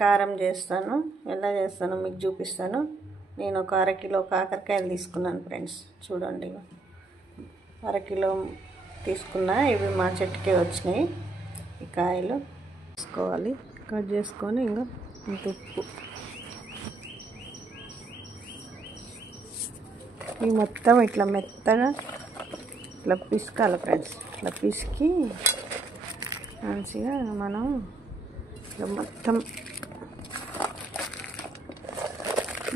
కారం చేస్తాను. ఎలా చేస్తానో మీకు చూపిస్తాను. నేను ఒక అరకిలో కాకరకాయలు తీసుకున్నాను ఫ్రెండ్స్. చూడండి, అరకిలో తీసుకున్నా. ఇవి మా చెట్టుకే వచ్చినాయి. ఈ కాయలు తీసుకోవాలి, కట్ చేసుకొని ఇంకా ఇంత ఉప్పు, ఈ మొత్తం ఇట్లా మెత్తగా ఇట్లా పిసకాలి ఫ్రెండ్స్. ఇట్లా పిసికి మంచిగా మనం ఇట్లా మొత్తం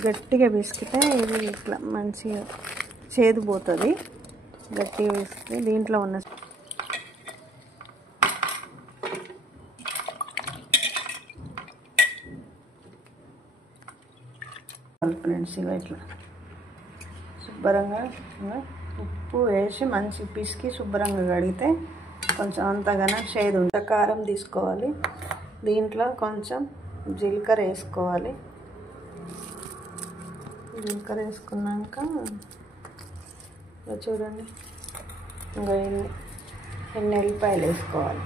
గట్టిగా పిసికితే ఇది ఇట్లా మంచిగా చేదు పోతుంది. గట్టిగా పిసికితే దీంట్లో ఉన్న ఫ్రెండ్స్ ఇక ఇట్లా శుభ్రంగా ఉప్పు వేసి మంచి పిసికి శుభ్రంగా కడిగితే కొంచెం అంతగానో చేదు ఉంటుంది. కారం తీసుకోవాలి, దీంట్లో కొంచెం జీలకర్ర వేసుకోవాలి. జీలకర్ర వేసుకున్నాక చూడండి, ఇంకా ఎన్ని ఎల్లిపాయలు వేసుకోవాలి.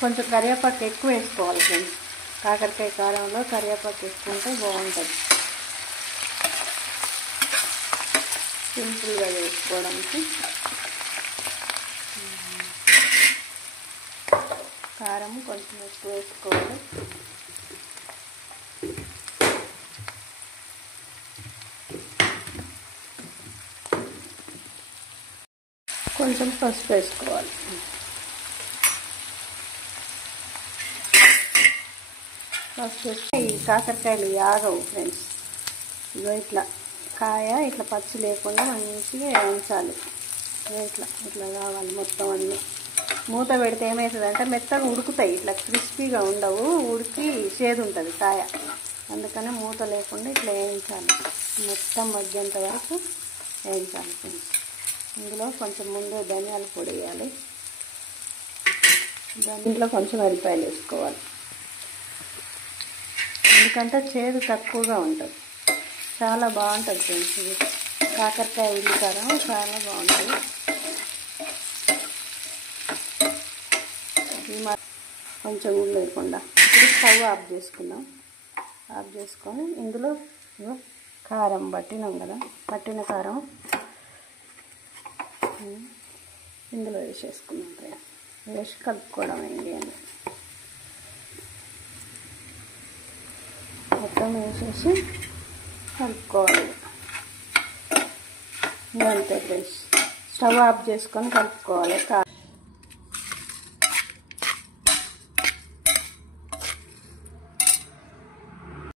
కొంచెం కరివేపాకు ఎక్కువ వేసుకోవాలి ఫ్రెండ్స్. కాకరకాయ కారంలో కరివేపాకు ఎక్కువ ఉంటే బాగుంటుంది. సింపుల్గా వేసుకోవడానికి కారం కొంచెం ఎక్కువ వేసుకోవాలి. కొంచెం పసుపు వేసుకోవాలి. పసుపు వేస్తే ఈ కాకరకాయలు ఆగవు ఫ్రెండ్స్. ఇగో ఇట్లా కాయ ఇట్లా పచ్చి లేకుండా మంచిగా వేయించాలి. ఇట్లా ఇట్లా కావాలి మొత్తం అన్నీ. మూత పెడితే ఏమవుతుందంటే మెత్తగా ఉడుకుతాయి, ఇట్లా క్రిస్పీగా ఉండవు, ఉడికి చేదు ఉంటుంది కాయ. అందుకనే మూత లేకుండా ఇట్లా వేయించాలి, మొత్తం మగ్గేంత వరకు వేయించాలి ఫ్రెండ్స్. ఇందులో కొంచెం ముందు ధనియాల పొడి వేయాలి, దీంట్లో కొంచెం ఎల్లిపాయలు వేసుకోవాలి. ఎందుకంటే చేదు తక్కువగా ఉంటుంది, చాలా బాగుంటుంది ఫ్రెండ్స్. ఇది కాకరకాయ ఉల్లికారం చాలా బాగుంటుంది. కొంచెం ఊళ్ళు లేకుండా ఇప్పుడు స్టవ్ ఆఫ్ చేసుకుందాం. ఆఫ్ చేసుకొని ఇందులో కారం పట్టినాం కదా, పట్టిన కారం ఇందులో వేసేసుకున్నాం ఫ్రెండ్స్. వేసి కలుపుకోవడం అయింది అని మొత్తం వేసేసి కలుపుకోవాలి. అంతే ఫ్రెండ్స్, స్టవ్ ఆఫ్ చేసుకొని కలుపుకోవాలి.